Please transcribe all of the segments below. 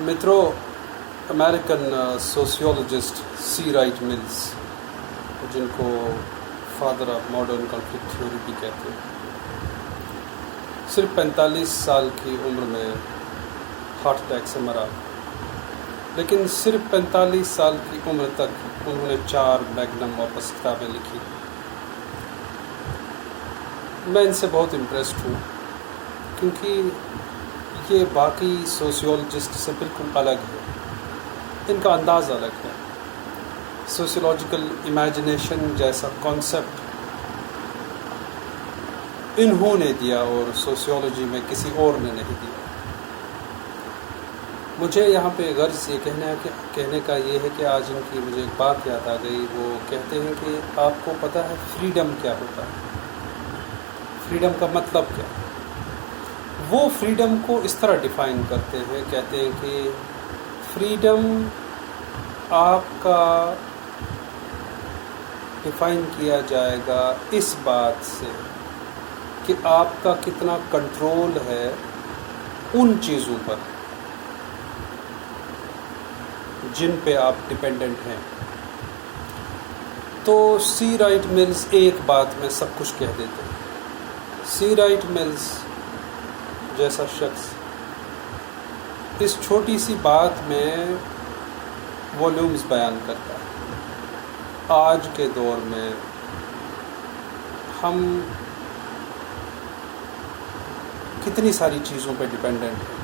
مترو American سوسیولوجسٹ سی right mills, جن کو father of modern conflict theory بھی کہتے ہیں، صرف 45 سال کی عمر میں ہارٹ اٹیک سے مرا، لیکن صرف 45 سال کی عمر تک انہوں نے 4 میگنم اوپس کتابیں لکھی۔ میں ان سے بہت امپریسڈ ہوں کیونکہ یہ باقی سوسیولوجسٹ سے بالکل الگ ہے، ان کا انداز الگ ہے۔ سوشیولوجیکل امیجنیشن جیسا کانسیپٹ انہوں نے دیا اور سوشیولوجی میں کسی اور نے نہیں دیا۔ مجھے یہاں پہ غرض یہ کہنے کا یہ ہے کہ آج ان کی مجھے ایک بات یاد آ گئی۔ وہ کہتے ہیں کہ آپ کو پتہ ہے فریڈم کیا ہوتا ہے، فریڈم کا مطلب کیا؟ وہ فریڈم کو اس طرح ڈیفائن کرتے ہیں، کہتے ہیں کہ فریڈم آپ کا ڈیفائن کیا جائے گا اس بات سے کہ آپ کا کتنا کنٹرول ہے ان چیزوں پر جن پہ آپ ڈیپینڈنٹ ہیں۔ تو سی رائٹ ملز ایک بات میں سب کچھ کہہ دیتے ہیں۔ سی رائٹ ملز جیسا شخص اس چھوٹی سی بات میں والیومز بیان کرتا ہے۔ آج کے دور میں ہم کتنی ساری چیزوں پہ ڈیپینڈنٹ ہیں،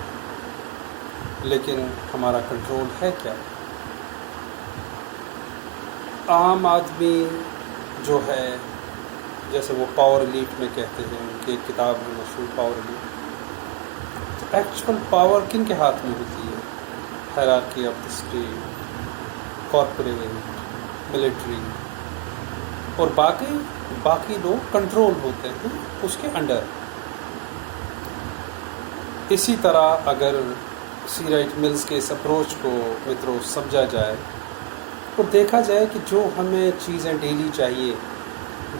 لیکن ہمارا کنٹرول ہے کیا؟ عام آدمی جو ہے، جیسے وہ پاور ایلیٹ میں کہتے ہیں، ان کی ایک کتاب ہے مشہور پاور ایلیٹ، تو ایکچوئل پاور کن کے ہاتھ میں ہوتی ہے؟ Hierarchy of the state, corporate, military اور باقی لوگ کنٹرول ہوتے ہیں اس کے انڈر۔ اسی طرح اگر سی رائٹ ملز کے اس اپروچ کو مترو سمجھا جائے اور دیکھا جائے کہ جو ہمیں چیزیں ڈیلی چاہیے،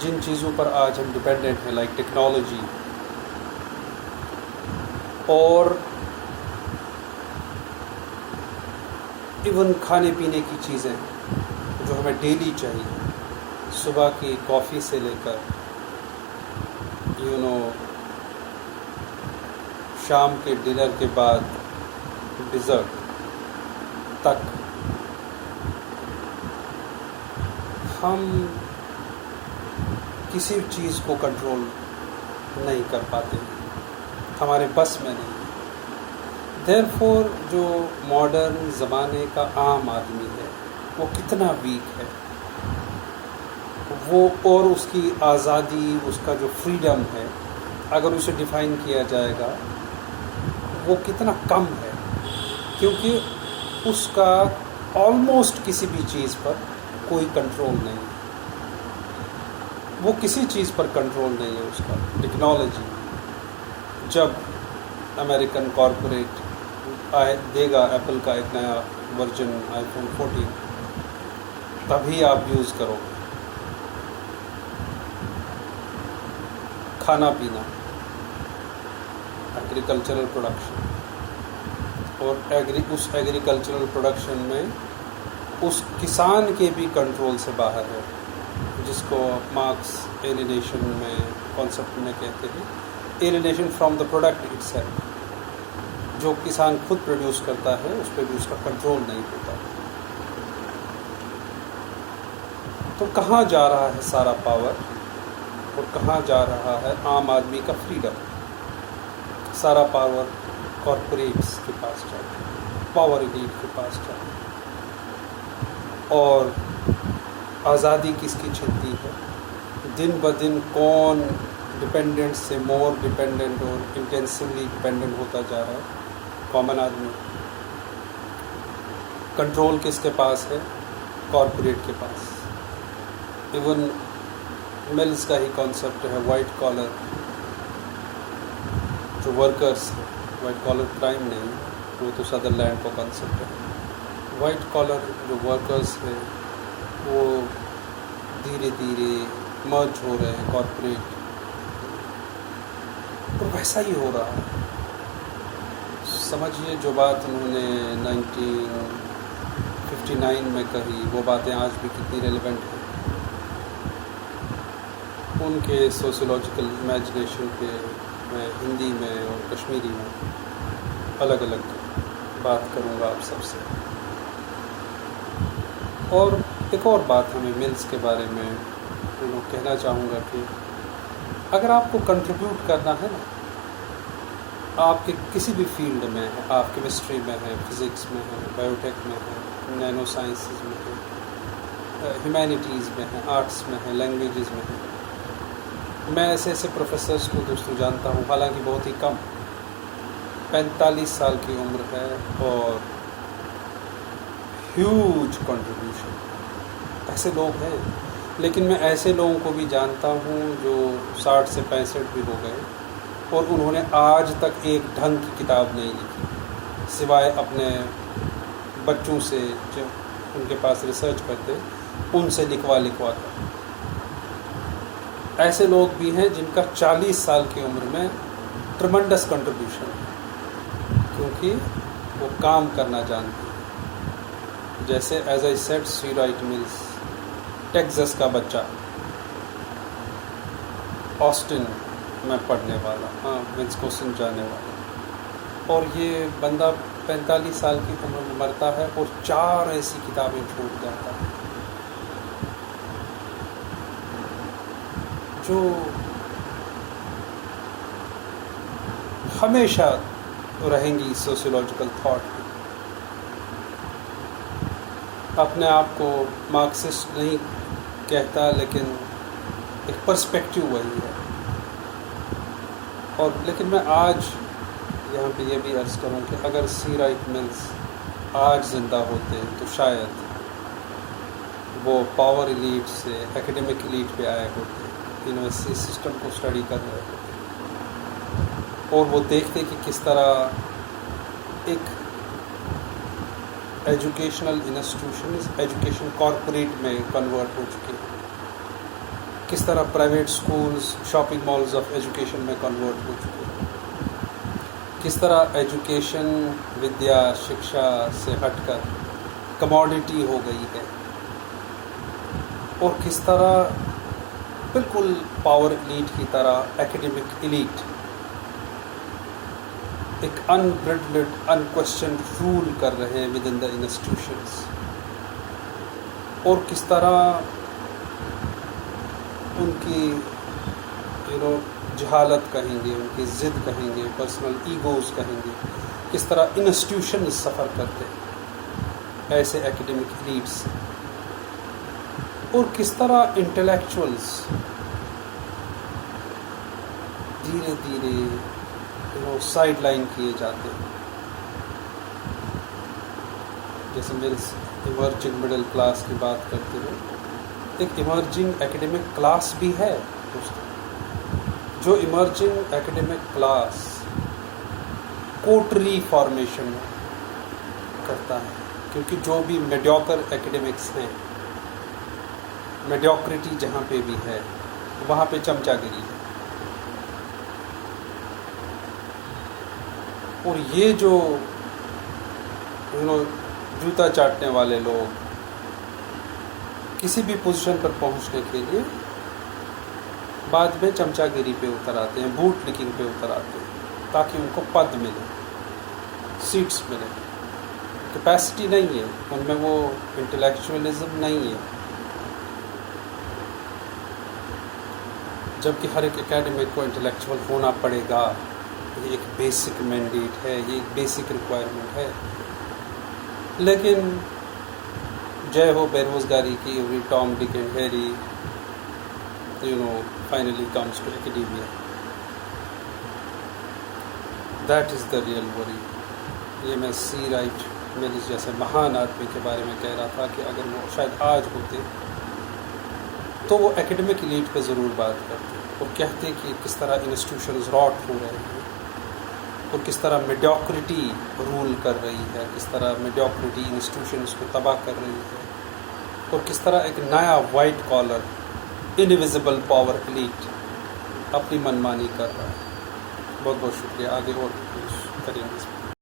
جن چیزوں پر آج ہم ڈیپینڈنٹ ہیں، لائک ٹیکنالوجی اور ایون کھانے پینے کی چیزیں جو ہمیں ڈیلی چاہیے، صبح کی کافی سے لے کر شام کے ڈنر کے بعد ڈیزرٹ تک، ہم کسی چیز کو کنٹرول نہیں کر پاتے، ہمارے بس میں نہیں۔ دیئرفور جو ماڈرن زمانے کا عام آدمی ہے وہ کتنا ویک ہے، وہ اور اس کی آزادی، اس کا جو فریڈم ہے، اگر اسے ڈیفائن کیا جائے گا وہ کتنا کم ہے، کیونکہ اس کا آلموسٹ کسی بھی چیز پر کوئی کنٹرول نہیں ہے۔ وہ کسی چیز پر کنٹرول نہیں ہے اس کا۔ ٹیکنالوجی جب امریکن کارپوریٹ دے گا ایپل کا ایک نیا ورژن آئی فون 14، تبھی آپ یوز کرو گے۔ کھانا پینا، ایگریکلچرل پروڈکشن، اور اس ایگریکلچرل پروڈکشن میں اس کسان کے بھی کنٹرول سے باہر ہے، جس کو مارکس ایلینیشن میں کانسیپٹ میں کہتے ہیں، alienation from the product it self. جو کسان خود پروڈیوس کرتا ہے اس پہ بھی اس کا کنٹرول نہیں ہوتا۔ تو کہاں جا رہا ہے سارا پاور اور کہاں جا رہا ہے عام آدمی کا فریڈم؟ سارا پاور کارپوریٹس کے پاس جاتا ہے، پاور ایلیٹ کے پاس جاتا ہے، اور آزادی کس کی چھنتی ہے؟ دن بدن کون ڈپینڈنٹ سے مور ڈپینڈنٹ اور انٹینسولی ڈپینڈنٹ ہوتا جا رہا ہے؟ کامن آدمی۔ کنٹرول کس کے پاس ہے؟ کارپوریٹ کے پاس۔ ایون ملز کا ہی کانسیپٹ ہے وائٹ کالر، جو ورکرز ہیں، وائٹ کالر کرائم نہیں، وہ تو سدر لینڈ کا کانسیپٹ ہے۔ وائٹ کالر جو ورکرز ہیں وہ دھیرے دھیرے مرج ہو رہے ہیں کارپوریٹ، اور ویسا ہی ہو رہا ہے۔ समझिए जो बात उन्होंने 1959 में कही वो बातें आज भी कितनी रेलिवेंट हैं। उनके सोशियोलॉजिकल इमेजिनेशन पे मैं हिंदी में और कश्मीरी में अलग अलग बात करूँगा आप सबसे। और एक और बात हमें मिल्स के बारे में कहना चाहूँगा कि अगर आपको कंट्रीब्यूट करना है ना, आपके किसी भी फील्ड में है, आप केमिस्ट्री में है, फिज़िक्स में है, बायोटेक में है, नैनो साइंसेस में है, ह्यूमैनिटीज़ में है, आर्ट्स में है, लैंग्वेजेस में है। मैं ऐसे ऐसे प्रोफेसर्स को दोस्तों जानता हूँ, हालांकि बहुत ही कम, 45 साल की उम्र है और ह्यूज कंट्रीब्यूशन, ऐसे लोग हैं। लेकिन मैं ऐसे लोगों को भी जानता हूँ जो 60 से 65 भी हो गए और उन्होंने आज तक एक ढंग की किताब नहीं लिखी, सिवाय अपने बच्चों से जो उनके पास रिसर्च करते उनसे लिखवा कर। ऐसे लोग भी हैं जिनका 40 साल की उम्र में ट्रमेंडस कंट्रीब्यूशन है, क्योंकि वो काम करना जानते हैं। जैसे as I said, C Wright Mills, Texas का बच्चा, ऑस्टिन में पढ़ने वाला, विस्कॉन्सिन जाने वाला, और ये बंदा 45 साल की उम्र में मरता है और 4 ऐसी किताबें छोड़ जाता है जो हमेशा रहेंगी सोशियोलॉजिकल थॉट में। अपने आप को मार्क्सिस्ट नहीं कहता, लेकिन एक पर्सपेक्टिव वही है। और लेकिन मैं आज यहाँ पे ये भी अर्ज़ करूँ कि अगर सी राइट मिल्स आज ज़िंदा होते तो शायद वो पावर एलीट से एकेडमिक एलीट पे आए होते, यूनिवर्सिटी सिस्टम को स्टडी कर रहे होते और वो देखते कि किस तरह एक एजुकेशनल इंस्टीट्यूशन एजुकेशन कॉरपोरेट में कन्वर्ट हो चुके हैं, किस तरह private schools shopping malls of education में कन्वर्ट हो चुके हैं, किस तरह एजुकेशन विद्या शिक्षा से हटकर कमोडिटी हो गई है, और किस तरह बिल्कुल पावर एलीट की तरह एकेडमिक एलीट एक अनब्रिडल्ड अनक्वेश्चन रूल कर रहे हैं विद इन द इंस्टीट्यूशंस, और किस तरह उनकी जहालत कहेंगे, उनकी ज़िद कहेंगे, पर्सनल ईगोज़ कहेंगे, किस तरह इंस्टीट्यूशन सफ़र करते हैं ऐसे एकेडमिक एलीट्स, और किस तरह इंटेलेक्चुअल्स धीरे धीरे साइड लाइन किए जाते हैं। जैसे मिल्स इमर्जिंग मिडिल क्लास की बात करते हैं, एक इमर्जिंग एकेडमिक क्लास भी है दोस्तों। जो इमर्जिंग एकेडमिक क्लास कोटरी फॉर्मेशन करता है, क्योंकि जो भी मेडियोकर एकेडमिक्स हैं, मेडियोक्रिटी जहाँ पे भी है वहाँ पे चमचागिरी है। और ये जो जूता चाटने वाले लोग किसी भी पोजीशन पर पहुंचने के लिए बाद में चमचागिरी पे उतर आते हैं, बूट लिकिंग पे उतर आते हैं, ताकि उनको पद मिले, सीट्स मिले। कैपेसिटी नहीं है उनमें, वो इंटेलेक्चुअलिज्म नहीं है। जबकि हर एक एकेडमिक को इंटेलेक्चुअल होना पड़ेगा, ये एक बेसिक मैंडेट है, ये एक बेसिक रिक्वायरमेंट है। लेकिन जय हो बेरोज़गारी की, every Tom Dick and Harry finally comes to academia. That is the real worry. ये मैं सी राइट मिल्स जैसे महान आदमी के बारे में कह रहा था कि अगर वो शायद आज होते तो वो एकेडमिक एलीट पे ज़रूर बात करते और कहते कि किस तरह इंस्टीट्यूशंस रॉट हो रहे हैं और किस तरह मेडियोक्रिटी रूल कर रही है, किस तरह मेडियोक्रिटी इंस्टीट्यूशंस को तबाह कर रही है, और किस तरह एक नया white collar invisible power elite अपनी मनमानी कर रहा है। बहुत बहुत शुक्रिया, आगे और करेंगे।